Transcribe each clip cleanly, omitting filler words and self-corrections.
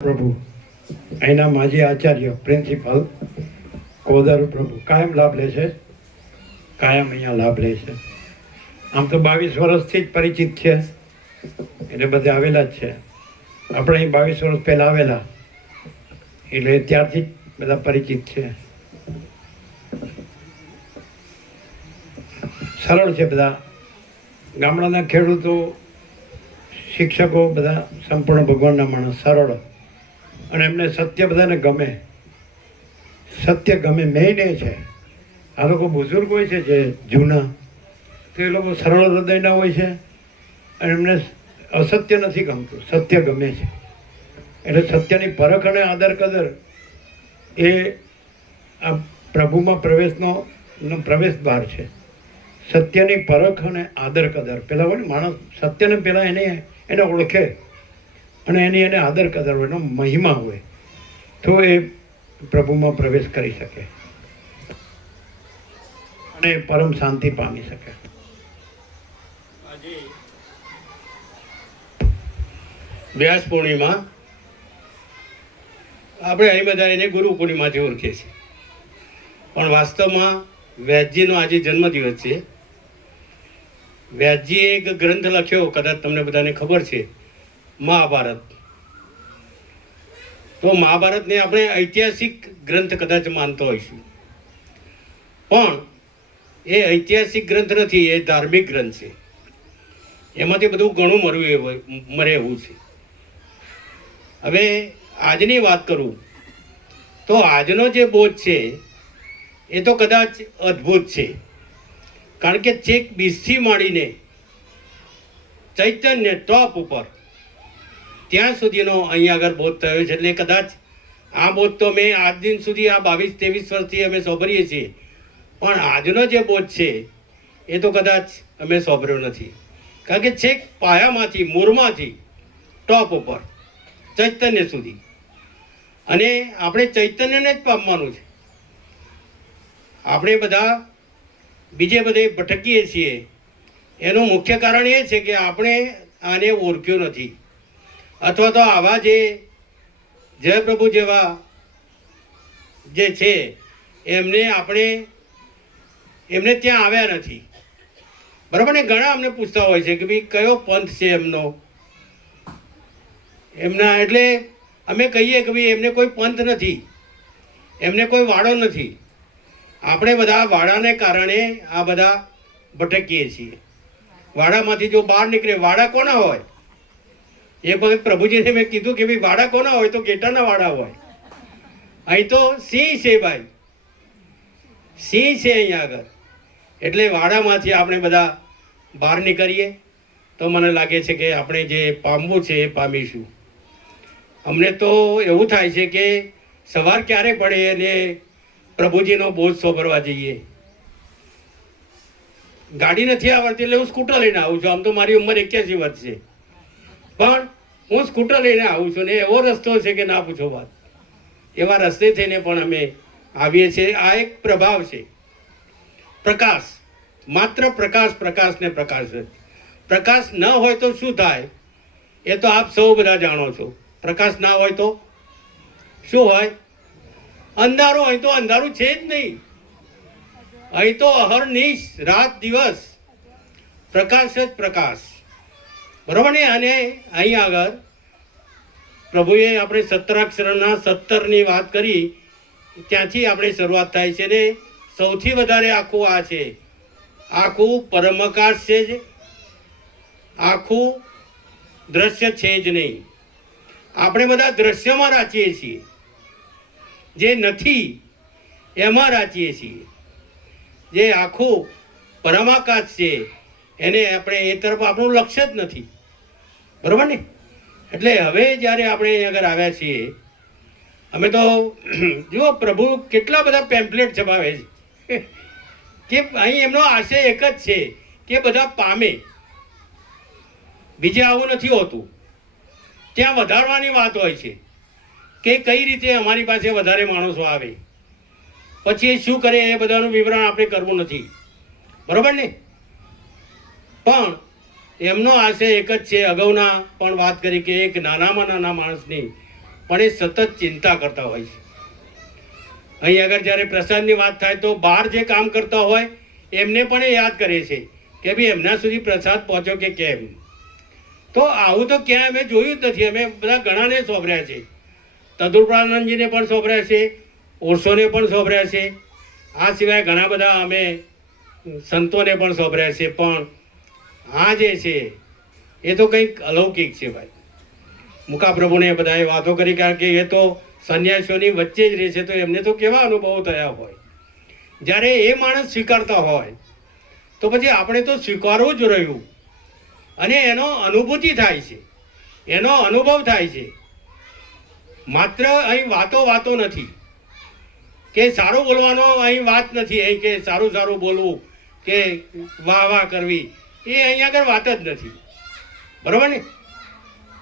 પ્રભુ અહીંના માજી આચાર્ય પ્રિન્સિપાલ કોદારુ પ્રભુ કાયમ લાભ લે છે, કાયમ અહીંયા લાભ લે છે. આમ તો 22 વર્ષથી જ પરિચિત છે, એટલે બધે આવેલા જ છે. આપણે અહીં 22 વર્ષ પહેલાં આવેલા, એટલે ત્યારથી જ બધા પરિચિત છે. સરળ છે બધા. ગામડાના ખેડૂતો, શિક્ષકો બધા સંપૂર્ણ ભગવાનના માણસ, સરળ. અને એમને સત્ય બધાને ગમે, સત્ય ગમે. મેઇન એ છે, આ લોકો બુઝુર્ગ હોય છે જે જૂના, તો એ લોકો સરળ હૃદયના હોય છે અને એમને અસત્ય નથી ગમતું, સત્ય ગમે છે. એટલે સત્યની પરખ અને આદર કદર એ આ પ્રભુમાં પ્રવેશનો પ્રવેશ દ્વાર છે. સત્યની પરખ અને આદર કદર. પહેલાં હોય ને માણસ સત્યને પહેલાં એને ઓળખે અને એને આદર કદર હોય, એનો મહિમા હોય, તો એ પ્રભુમાં પ્રવેશ કરી શકે અને પરમ શાંતિ પામી શકે. આજે વ્યાસ પૂર્ણિમા, આપણે અહીં બધા એને ગુરુ પૂર્ણિમાથી ઓળખીએ છીએ, પણ વાસ્તવમાં વ્યાસજીનો આજે જન્મદિવસ છે. વ્યાસજીએ એક ગ્રંથ લખ્યો, કદાચ તમને બધાને ખબર છે, મહાભારત. તો મહાભારતને આપણે ઐતિહાસિક ગ્રંથ કદાચ માનતો હોઈશું, પણ એ ઐતિહાસિક ગ્રંથ નથી, એ ધાર્મિક ગ્રંથ છે. એમાંથી બધું ઘણું મરે એવું છે. હવે આજની વાત કરું તો આજનો જે બોધ છે એ તો કદાચ અદ્ભુત છે, કારણ કે ચેક બીજથી માંડીને ચૈતન્ય ટોપ ઉપર ત્યાં સુધીનો અહીંયા આગળ બોધ થયો છે. એટલે કદાચ આ બોધ તો મેં આજ દિન સુધી આ 22-23 વર્ષથી અમે સાંભળીએ છીએ, પણ આજનો જે બોધ છે એ તો કદાચ અમે સાંભળ્યો નથી. કારણ કે છેક પાયામાંથી, મૂળમાંથી ટોપ ઉપર ચૈતન્ય સુધી, અને આપણે ચૈતન્યને જ પામવાનું છે. આપણે બધા બીજે બધે ભટકીએ છીએ, એનું મુખ્ય કારણ એ છે કે આપણે આને ઓળખ્યું નથી, અથવા તો આવા જે જયપ્રભુ જેવા જે છે એમને ત્યાં આવ્યા નથી. બરાબર ને? ઘણા અમને પૂછતા હોય છે કે ભાઈ કયો પંથ છે એમના, એટલે અમે કહીએ કે ભાઈ એમને કોઈ પંથ નથી, એમને કોઈ વાડો નથી. આપણે બધા વાડાને કારણે આ બધા ભટકીએ છીએ. વાડામાંથી જો બહાર નીકળે, વાડા કોના હોય? એક વખત પ્રભુજીને મેં કીધું કે ભાઈ વાડા કોના હોય, તો ઘેટાના વાડા હોય. અહીં તો સિંહ છે ભાઈ, સિંહ છે અહીંયા આગળ. એટલે વાડામાંથી આપણે બધા બહાર નીકળીએ તો મને લાગે છે કે આપણે જે પામવું છે એ પામીશું. અમને તો એવું થાય છે કે સવાર ક્યારે પડે અને પ્રભુજીનો બોધ સોંભળવા જઈએ. ગાડી નથી આવડતી એટલે હું સ્કૂટર લઈને આવું છું. આમ તો મારી ઉંમર 81 વર્ષ છે, પણ હું સ્કૂટર લઈને આવું છું ને એવો રસ્તો છે કે ના પૂછો વાત. એવા રસ્તે થઈને પણ અમે આવીએ છીએ. આ એક પ્રભાવ છે, પ્રકાશ, માત્ર પ્રકાશ, પ્રકાશ ને પ્રકાશ. પ્રકાશ ન હોય તો શું થાય એ તો આપ સૌ બધા જાણો છો. પ્રકાશ ના હોય તો શું હોય? અંધારું. અહીં તો અંધારું છે જ નહીં. અહીં તો અહર્નિશ, રાત દિવસ પ્રકાશ જ પ્રકાશ. બરાબર ને? અને અહીં આગળ પ્રભુએ આપણે 17 અક્ષરના 17ની વાત કરી, ત્યાંથી આપણે શરૂઆત થાય છે. ને સૌથી વધારે આખું આ છે, આખું પરમાકાશ છે જ, આખું દ્રશ્ય છે જ નહીં. આપણે બધા દ્રશ્યમાં રાચીએ છીએ, જે નથી એમાં રાચીએ છીએ. જે આખું પરમાકાશ છે એને આપણે એ તરફ આપણું લક્ષ્ય જ નથી. બરાબર ને? એટલે હવે જ્યારે આપણે અહીં આગળ આવ્યા છીએ, અમે તો જુઓ પ્રભુ કેટલા બધા પેમ્પલેટ છપાવે છે કે અહીં એમનો આશય એક જ છે કે બધા પામે. બીજે આવું નથી હોતું. ત્યાં વધારવાની વાત હોય છે કે કઈ રીતે અમારી પાસે વધારે માણસો આવે, પછી એ શું કરે એ બધાનું વિવરણ આપણે કરવું નથી. બરાબર ને? પણ એમનો આશય એક જ છે. અગાઉના પણ વાત કરી કે એક નાનામાં નાના માણસની પણ એ સતત ચિંતા કરતા હોય છે. અહીં આગળ જ્યારે પ્રસાદની વાત થાય તો બહાર જે કામ કરતા હોય એમને પણ એ યાદ કરે છે કે ભાઈ એમના સુધી પ્રસાદ પહોંચ્યો કે કેમ. તો આવું તો ક્યાંય અમે જોયું જ નથી. અમે બધા ઘણાને સોંપર્યા છે, તદુપરાનંદજીને પણ સોંપર્યા છે, ઓરસોને પણ સોંપર્યા છે, આ સિવાય ઘણા બધા અમે સંતોને પણ સોંપર્યા છે. પણ આ જે છે એ તો કંઈક અલૌકિક છે ભાઈ. મુકાપ્રભુને બધાએ વાતો કરી, કારણ કે એ તો સંન્યાસીઓની વચ્ચે જ રહે છે, તો એમને તો કેવા અનુભવો થયા હોય. જ્યારે એ માણસ સ્વીકારતા હોય તો પછી આપણે તો સ્વીકારવું જ રહ્યું, અને એનો અનુભૂતિ થાય છે, એનો અનુભવ થાય છે. માત્ર અહીં વાતો નથી કે સારું બોલવાનો અહીં વાત નથી, અહીં કે સારું સારું બોલવું કે વાહ વાહ કરવી, એ અહીં આગળ વાત જ નથી. બરાબર ને?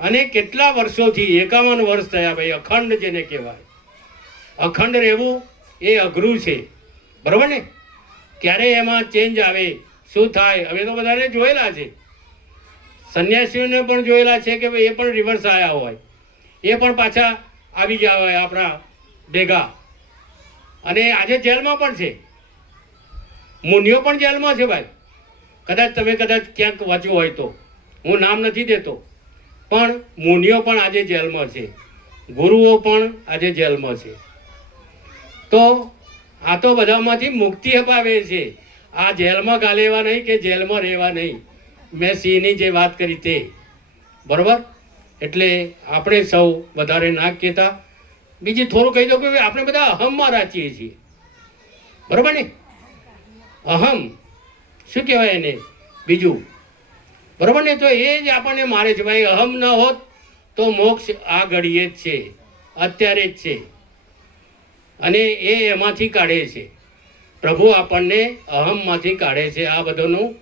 અને કેટલા વર્ષોથી 51 વર્ષ થયા ભાઈ, અખંડ જેને કહેવાય. અખંડ રહેવું એ અઘરું છે. બરાબર ને? ક્યારે એમાં ચેન્જ આવે, શું થાય, હવે તો બધાને જોયેલા છે. સંન્યાસીઓને પણ જોયેલા છે કે ભાઈ એ પણ રિવર્સ આવ્યા હોય, એ પણ પાછા આવી ગયા હોય આપણા ભેગા. અને આજે જેલમાં પણ છે, મુનિઓ પણ જેલમાં છે ભાઈ. તમે કદાચ ક્યાંક વાંચ્યું હોય તો, હું નામ નથી દેતો, પણ મુનિઓ પણ આજે જેલમાં છે, ગુરુઓ પણ આજે જેલમાં છે. તો આ તો બધામાંથી મુક્તિ અપાવે છે. આ જેલમાં ગાલેવા નહીં કે જેલમાં રહેવા નહીં. મેં સિંહની જે વાત કરી તે બરાબર. એટલે આપણે સૌ વધારે ના કહેતા. બીજી થોડું કહી દઉં કે આપણે બધા અહમમાં રાખીએ છીએ. બરાબર ને? અહમ શું કહેવાય એને બીજું? બરાબર ને? તો એ જ આપણને મારે છે ભાઈ. અહમ ન હોત તો મોક્ષ આ ઘડીએ જ છે, અત્યારે જ છે, અને એ એમાંથી કાઢે છે. પ્રભુ આપણને અહમમાંથી કાઢે છે. આ બધાનું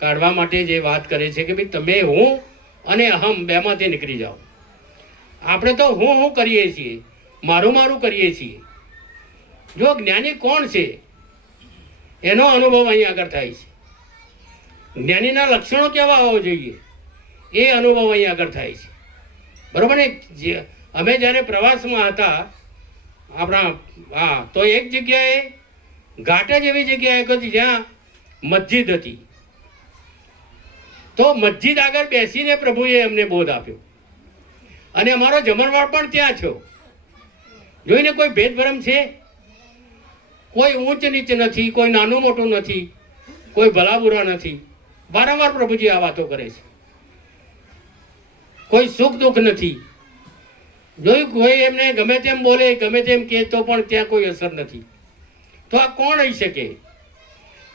કાઢવા માટે જે વાત કરે છે કે ભાઈ તમે હું અને અહમ બેમાંથી નીકળી જાઓ. આપણે તો હું કરીએ છીએ, મારું કરીએ છીએ. જો જ્ઞાની કોણ છે એનો અનુભવ અહીં આગળ થાય છે. જ્ઞાનીના લક્ષણો કેવા હોવા જોઈએ એ અનુભવ અહીં આગળ થાય છે. બરાબર ને? અમે જ્યારે પ્રવાસમાં હતા આપણા, તો એક જગ્યાએ ઘાટ જ એવી જગ્યાએ હતી જ્યાં મસ્જિદ હતી. તો મસ્જિદ આગળ બેસીને પ્રભુએ અમને બોધ આપ્યો, અને અમારો જમણવાર પણ ત્યાં થયો. જોઈને કોઈ ભેદભરમ છે? કોઈ ઊંચ નીચ નથી, કોઈ નાનું મોટું નથી, કોઈ ભલા બુરા નથી. વારંવાર પ્રભુજી આ વાતો કરે છે. કોઈ સુખ દુઃખ નથી. જોયું કોઈ એમને ગમે તેમ બોલે, ગમે તેમ કહે તો પણ ત્યાં કોઈ અસર નથી. તો આ કોણ રહી શકે?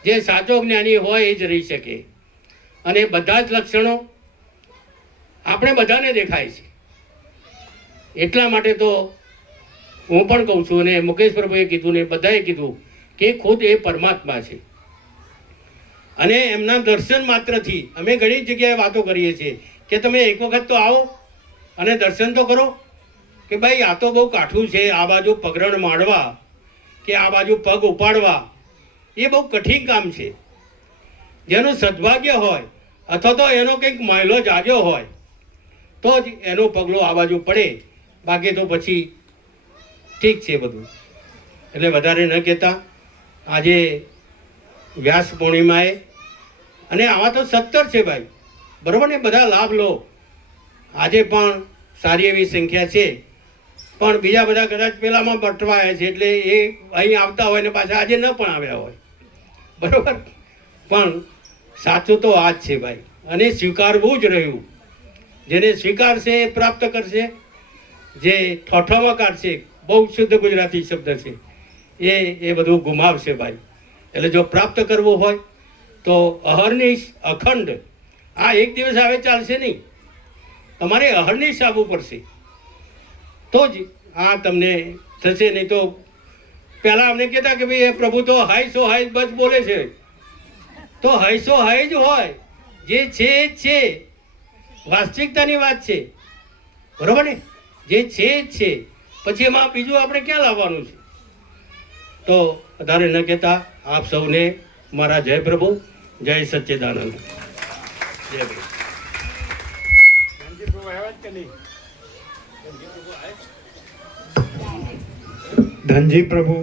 જે સાચો જ્ઞાની હોય એ જ રહી શકે. અને બધા જ લક્ષણો આપણે બધાને દેખાય છે. એટલા માટે તો હું પણ કહું છું, અને મુકેશ પ્રભુએ કીધું ને બધાએ કીધું કે ખુદ એ પરમાત્મા છે. અને એમના દર્શન માત્રથી અમે ઘણી જગ્યાએ વાતો કરીએ છીએ કે તમે એક વખત તો આવો અને દર્શન તો કરો. કે ભાઈ આ તો બહુ કાઠું છે, આ બાજુ પગરણ માંડવા કે આ બાજુ પગ ઉપાડવા એ બહુ કઠિન કામ છે. જેનું સદભાગ્ય હોય અથવા તો એનો કંઈક મહિલો જાગ્યો હોય તો જ એનો પગલો આ બાજુ પડે, બાકી તો પછી ઠીક છે બધું. એટલે વધારે ન કહેતા, આજે વ્યાસ પૂર્ણિમાએ, અને આવા તો 17 છે ભાઈ. બરાબર ને? બધા લાભ લો. આજે પણ સારી એવી સંખ્યા છે, પણ બીજા બધા કદાચ પેલામાં બટવાયા છે, એટલે એ અહીં આવતા હોય ને પાછા આજે ન પણ આવ્યા હોય. બરાબર? પણ સાચું તો આ જ છે ભાઈ, અને સ્વીકારવું જ રહ્યું. જેને સ્વીકારશે એ પ્રાપ્ત કરશે, જે ઠોઠામાં કાઢશે, બહુ શુદ્ધ ગુજરાતી શબ્દ છે, એ બધું ગુમાવશે ભાઈ. એટલે જો પ્રાપ્ત કરવું હોય તો અહર્નિશ અખંડ, આ એક દિવસ આવે ચાલશે નહીં, તમારે અહર્નિશ આવવું પડશે તો જ આ તમને થશે. નહીં તો પહેલાં અમને કહેતા કે ભાઈ એ પ્રભુ તો હાય સો હાય બસ બોલે છે. તો હાય સો હાય જ હોય, જે છે એ જ છે, વાસ્તવિકતાની વાત છે. બરાબર ને? જે છે એ જ છે, પછી એમાં બીજું આપણે ક્યાં લાવવાનું છે? તો વધારે ન કહેતા આપ સૌને મારા જય પ્રભુ, જય સચ્ચિદાનંદ. જય પ્રભુ. ધનજી પ્રભુ